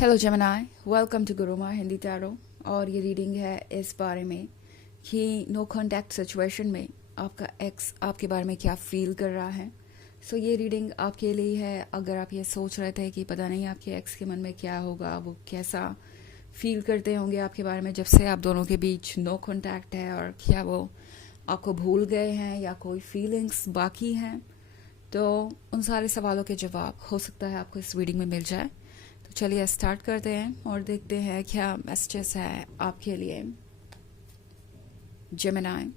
Hello Gemini, welcome to Guruma Hindi tarot. और ये reading है इस बारे में कि नो कॉन्टैक्ट सिचुएशन में आपका एक्स आपके बारे में क्या फील कर रहा है। सो ये रीडिंग आपके लिए है। अगर आप ये सोच रहे थे कि पता नहीं आपके एक्स के मन में क्या होगा, वो कैसा फील करते होंगे आपके बारे में जब से आप दोनों के बीच नो कॉन्टैक्ट है, और क्या वो आपको भूल गए हैं या कोई फीलिंग्स बाकी हैं, तो उन सारे सवालों के जवाब हो सकता है आपको इस रीडिंग में मिल जाए। तो चलिए स्टार्ट करते हैं और देखते हैं क्या मैसेजेस है आपके लिए Gemini.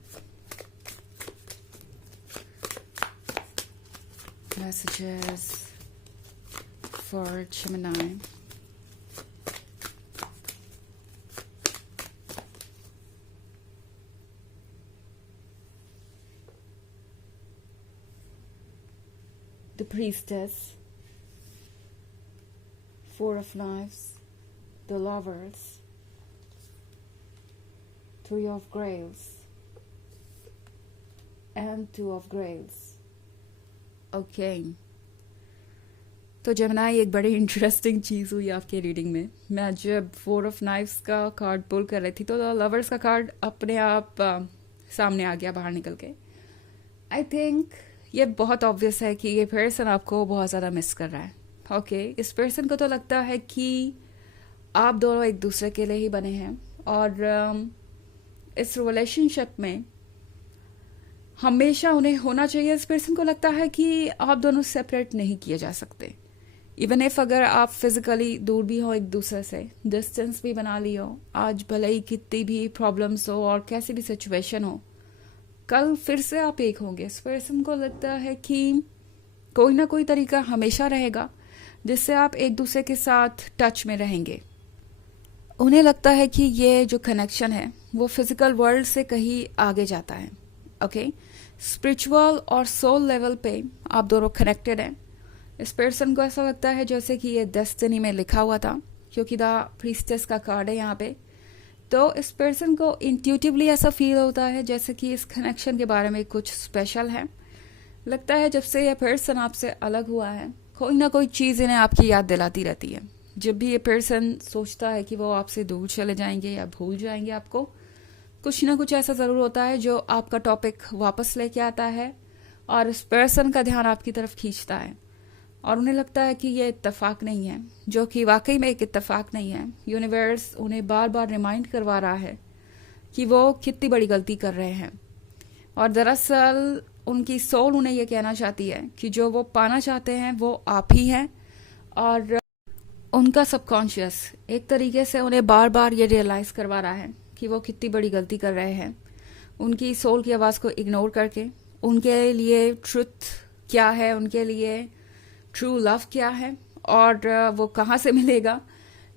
Messages for Gemini. The priestess, Four of Knives, the Lovers, Three of Grails, and Two of Grails. Okay. तो जेमिनी, एक बड़ी इंटरेस्टिंग चीज़ हुई आपके रीडिंग में। मैं जब फोर ऑफ नाइफ्स का कार्ड पुल कर रही थी तो लवर्स का कार्ड अपने आप सामने आ गया बाहर निकल के। आई थिंक ये बहुत ऑब्वियस है कि ये पर्सन आपको बहुत ज़्यादा मिस कर रहा है। ओके, इस पर्सन को तो लगता है कि आप दोनों एक दूसरे के लिए ही बने हैं, और इस रिलेशनशिप में हमेशा उन्हें होना चाहिए। इस पर्सन को लगता है कि आप दोनों सेपरेट नहीं किए जा सकते। इवन इफ अगर आप फिजिकली दूर भी हो एक दूसरे से, डिस्टेंस भी बना ली हो, आज भले ही कितनी भी प्रॉब्लम्स हो और कैसी भी सिचुएशन हो, कल फिर से आप एक होंगे। इस पर्सन को लगता है कि कोई ना कोई तरीका हमेशा रहेगा जिससे आप एक दूसरे के साथ टच में रहेंगे। उन्हें लगता है कि ये जो कनेक्शन है वो फिजिकल वर्ल्ड से कहीं आगे जाता है। ओके, स्पिरिचुअल और सोल लेवल पे आप दोनों कनेक्टेड हैं। इस पर्सन को ऐसा लगता है जैसे कि ये डेस्टिनी में लिखा हुआ था, क्योंकि द प्रीस्टेस का कार्ड है यहाँ पे। तो इस पर्सन को इंट्यूटिवली ऐसा फील होता है जैसे कि इस कनेक्शन के बारे में कुछ स्पेशल है। लगता है जब से ये पर्सन आपसे अलग हुआ है, कोई ना कोई चीज़ इन्हें आपकी याद दिलाती रहती है। जब भी ये पर्सन सोचता है कि वो आपसे दूर चले जाएंगे या भूल जाएंगे आपको, कुछ ना कुछ ऐसा ज़रूर होता है जो आपका टॉपिक वापस लेके आता है और इस पर्सन का ध्यान आपकी तरफ खींचता है। और उन्हें लगता है कि ये इत्तेफाक नहीं है, जो कि वाकई में एक इत्तेफाक नहीं है। यूनिवर्स उन्हें बार बार रिमाइंड करवा रहा है कि वो कितनी बड़ी गलती कर रहे हैं, और दरअसल उनकी सोल उन्हें यह कहना चाहती है कि जो वो पाना चाहते हैं वो आप ही हैं। और उनका सबकॉन्शियस एक तरीके से उन्हें बार बार ये रियलाइज करवा रहा है कि वो कितनी बड़ी गलती कर रहे हैं। उनकी सोल की आवाज़ को इग्नोर करके उनके लिए ट्रुथ क्या है, उनके लिए ट्रू लव क्या है, और वो कहाँ से मिलेगा।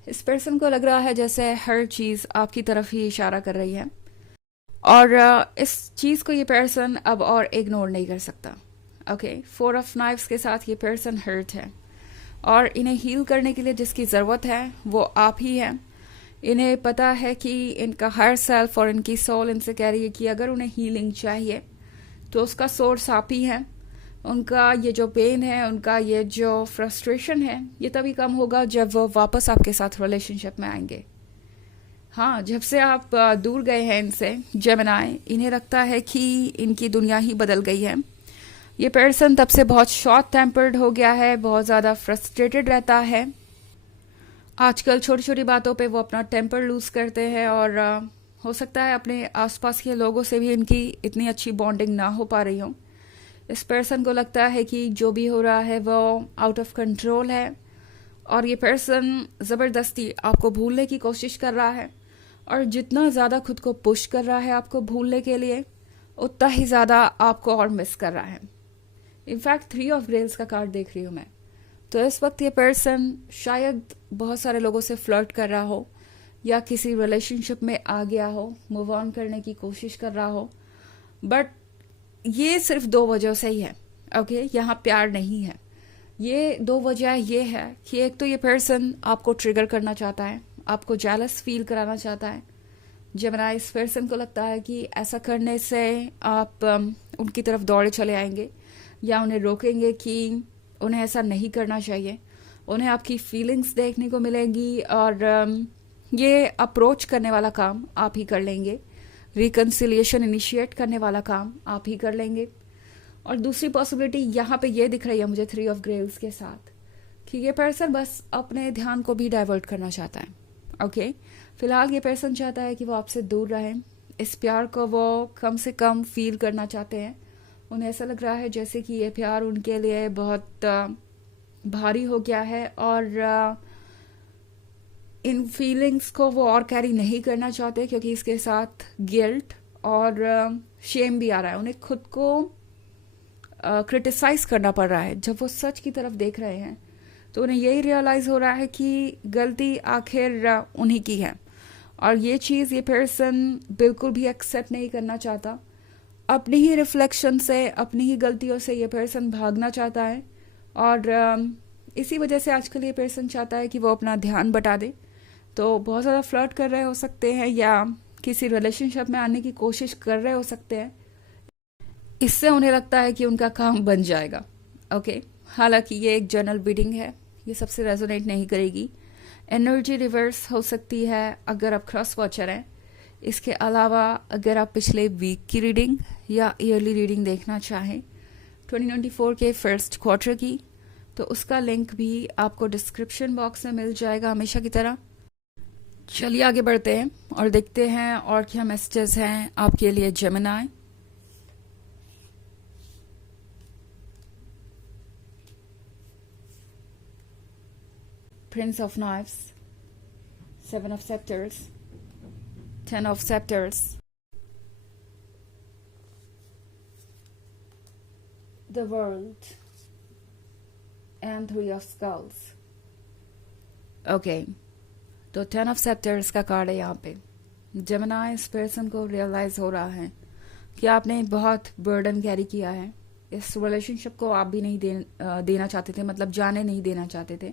इस पर्सन को लग रहा है जैसे हर चीज़ आपकी तरफ ही इशारा कर रही है, और इस चीज़ को ये पर्सन अब और इग्नोर नहीं कर सकता। ओके, फोर ऑफ नाइफ्स के साथ ये पर्सन हर्ट है, और इन्हें हील करने के लिए जिसकी ज़रूरत है वो आप ही हैं। इन्हें पता है कि इनका हर सेल्फ और इनकी सोल इनसे कह रही है कि अगर उन्हें हीलिंग चाहिए तो उसका सोर्स आप ही है। उनका ये जो पेन है, उनका ये जो फ्रस्ट्रेशन है, ये तभी कम होगा जब वो वापस आपके साथ रिलेशनशिप में आएंगे। हाँ, जब से आप दूर गए हैं इनसे जेमिनी, इन्हें लगता है कि इनकी दुनिया ही बदल गई है। ये पर्सन तब से बहुत शॉर्ट टेम्पर्ड हो गया है, बहुत ज़्यादा फ्रस्ट्रेटेड रहता है। आजकल छोटी छोटी बातों पे वो अपना टेम्पर लूज करते हैं, और हो सकता है अपने आसपास के लोगों से भी इनकी इतनी अच्छी बॉन्डिंग ना हो पा रही हो। इस पर्सन को लगता है कि जो भी हो रहा है वो आउट ऑफ कंट्रोल है, और ये पर्सन ज़बरदस्ती आपको भूलने की कोशिश कर रहा है, और जितना ज़्यादा खुद को पुश कर रहा है आपको भूलने के लिए, उतना ही ज़्यादा आपको और मिस कर रहा है। इनफैक्ट थ्री ऑफ ग्रेल्स का कार्ड देख रही हूँ मैं। तो इस वक्त ये पर्सन शायद बहुत सारे लोगों से फ्लर्ट कर रहा हो, या किसी रिलेशनशिप में आ गया हो, मूव ऑन करने की कोशिश कर रहा हो, बट ये सिर्फ दो वजह से ही है। ओके, यहाँ प्यार नहीं है। ये दो वजह ये है कि एक तो ये पर्सन आपको ट्रिगर करना चाहता है, आपको जेलस फील कराना चाहता है। जेमिनी, इस पर्सन को लगता है कि ऐसा करने से आप उनकी तरफ दौड़े चले आएंगे, या उन्हें रोकेंगे कि उन्हें ऐसा नहीं करना चाहिए। उन्हें आपकी फीलिंग्स देखने को मिलेंगी और ये अप्रोच करने वाला काम आप ही कर लेंगे, रिकन्सिलिएशन इनिशिएट करने वाला काम आप ही कर लेंगे। और दूसरी पॉसिबिलिटी यहाँ पे ये दिख रही है मुझे 3 ऑफ ग्रेव्स के साथ कि ये पर्सन बस अपने ध्यान को भी डाइवर्ट करना चाहता है। ओके, फिलहाल ये पर्सन चाहता है कि वो आपसे दूर रहे, इस प्यार को वो कम से कम फील करना चाहते हैं। उन्हें ऐसा लग रहा है जैसे कि ये प्यार उनके लिए बहुत भारी हो गया है और इन फीलिंग्स को वो और कैरी नहीं करना चाहते, क्योंकि इसके साथ गिल्ट और शेम भी आ रहा है। उन्हें खुद को क्रिटिसाइज करना पड़ रहा है। जब वो सच की तरफ देख रहे हैं तो उन्हें यही रियलाइज हो रहा है कि गलती आखिर उन्हीं की है, और ये चीज़ ये पर्सन बिल्कुल भी एक्सेप्ट नहीं करना चाहता। अपनी ही रिफ्लेक्शन से, अपनी ही गलतियों से ये पर्सन भागना चाहता है, और इसी वजह से आजकल ये पर्सन चाहता है कि वो अपना ध्यान बटा दे। तो बहुत ज़्यादा फ्लर्ट कर रहे हो सकते हैं या किसी रिलेशनशिप में आने की कोशिश कर रहे हो सकते हैं। इससे उन्हें लगता है कि उनका काम बन जाएगा। ओके, हालांकि ये एक जनरल रीडिंग है, ये सबसे रेजोनेट नहीं करेगी। एनर्जी रिवर्स हो सकती है अगर आप क्रॉस वॉचर हैं। इसके अलावा अगर आप पिछले वीक की रीडिंग या ईयरली रीडिंग देखना चाहें 2024 के फर्स्ट क्वार्टर की, तो उसका लिंक भी आपको डिस्क्रिप्शन बॉक्स में मिल जाएगा हमेशा की तरह। चलिए आगे बढ़ते हैं और देखते हैं और क्या मैसेजेस हैं आपके लिए Gemini. Prince of Knives, 7 of Scepters, 10 of Scepters, the World, and 3 of Skulls. Okay, तो 10 of Scepters का कार्ड है यहाँ पे। जेमिनी, इस पर्सन को रियलाइज हो रहा है कि आपने बहुत बर्डन कैरी किया है। इस रिलेशनशिप को आप भी नहीं देना चाहते थे, मतलब जाने नहीं देना चाहते थे।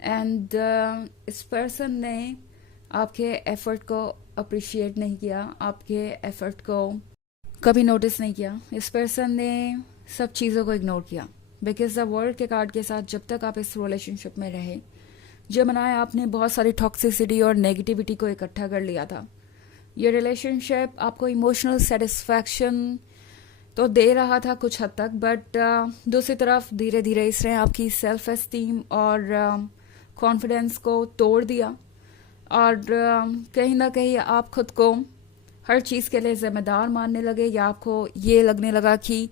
एंड इस पर्सन ने आपके एफर्ट को अप्रिशिएट नहीं किया, आपके एफर्ट को कभी नोटिस नहीं किया। इस पर्सन ने सब चीज़ों को इग्नोर किया, बिकॉज द वर्ल्ड के कार्ड के साथ जब तक आप इस रिलेशनशिप में रहे जेमिनी, आपने बहुत सारी टॉक्सिसिटी और नेगेटिविटी को इकट्ठा कर लिया था। ये रिलेशनशिप आपको इमोशनल सेटिस्फैक्शन तो दे रहा था कुछ हद तक, बट दूसरी तरफ धीरे धीरे इसने आपकी सेल्फ एस्टीम और कॉन्फिडेंस को तोड़ दिया, और कहीं ना कहीं आप खुद को हर चीज़ के लिए जिम्मेदार मानने लगे, या आपको ये लगने लगा कि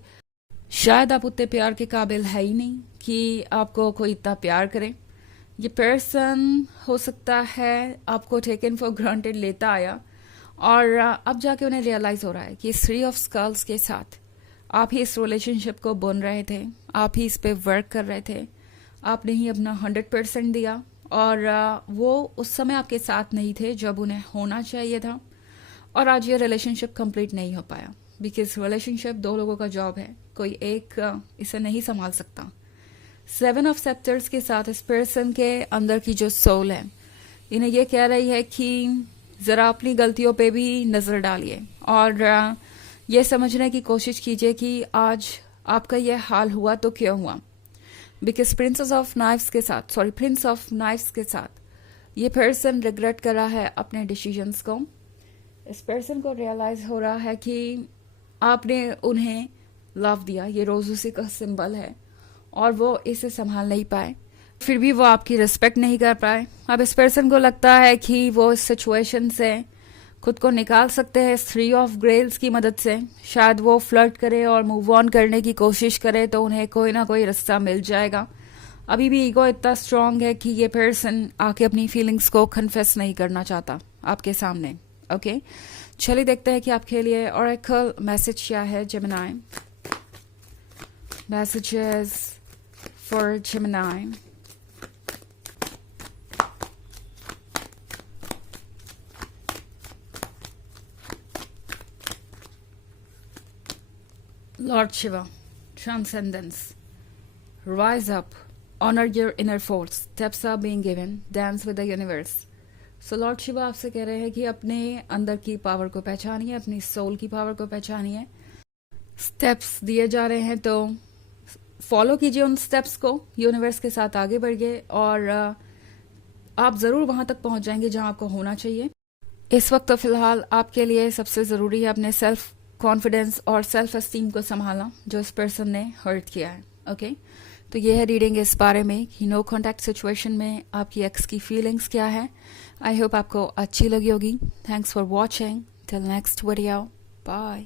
शायद आप उतने प्यार के काबिल है ही नहीं कि आपको कोई इतना प्यार करे। ये पर्सन हो सकता है आपको टेकन फॉर ग्रांटेड लेता आया, और अब जाके उन्हें रियलाइज हो रहा है कि 3 ऑफ स्कल्स के साथ आप ही इस रिलेशनशिप को बुन रहे थे, आप ही इस पे वर्क कर रहे थे, आपने ही अपना 100% दिया, और वो उस समय आपके साथ नहीं थे जब उन्हें होना चाहिए था, और आज ये रिलेशनशिप कंप्लीट नहीं हो पाया। बिकॉज रिलेशनशिप 2 लोगों का जॉब है, कोई एक इसे नहीं संभाल सकता। 7 ऑफ सेप्टर्स के साथ इस पर्सन के अंदर की जो सोल है, इन्हें ये कह रही है कि ज़रा अपनी गलतियों पे भी नज़र डालिए, और ये समझने की कोशिश कीजिए कि आज आपका ये हाल हुआ तो क्यों हुआ। बिकॉज प्रिंस ऑफ नाइफ्स के साथ ये पर्सन रिग्रेट कर रहा है अपने डिसीजंस को। इस पर्सन को रियलाइज हो रहा है कि आपने उन्हें लव दिया, ये रोज उसी का सिंबल है, और वो इसे संभाल नहीं पाए, फिर भी वो आपकी रिस्पेक्ट नहीं कर पाए। अब इस पर्सन को लगता है कि वो इस सिचुएशन से खुद को निकाल सकते हैं 3 ऑफ ग्रेल्स की मदद से। शायद वो फ्लर्ट करे और मूव ऑन करने की कोशिश करे तो उन्हें कोई ना कोई रास्ता मिल जाएगा। अभी भी ईगो इतना स्ट्रांग है कि ये पर्सन आके अपनी फीलिंग्स को कन्फेस नहीं करना चाहता आपके सामने। ओके, चलिए देखते हैं कि आपके लिए ऑरेकल मैसेज क्या है Gemini. Messages for Gemini. Lord Shiva, transcendence, rise up, honor your inner force, steps are being given, dance with the universe. So Lord Shiva आपसे कह रहे हैं कि अपने अंदर की पावर को पहचानिए, अपनी सोल की पावर को पहचानिए। स्टेप्स दिए जा रहे हैं तो फॉलो कीजिए उन स्टेप्स को, यूनिवर्स के साथ आगे बढ़िए और आप ज़रूर वहाँ तक पहुँच जाएंगे जहाँ आपको होना चाहिए। इस वक्त तो फ़िलहाल आपके लिए सबसे ज़रूरी है अपने सेल्फ कॉन्फिडेंस और सेल्फ एस्टीम को संभालना जो इस पर्सन ने हर्ट किया है। ओके, तो ये है रीडिंग इस बारे में कि नो कॉन्टैक्ट सिचुएशन में आपकी एक्स की फीलिंग्स क्या है। आई होप आपको अच्छी लगी होगी। Thanks for watching, till next video, bye.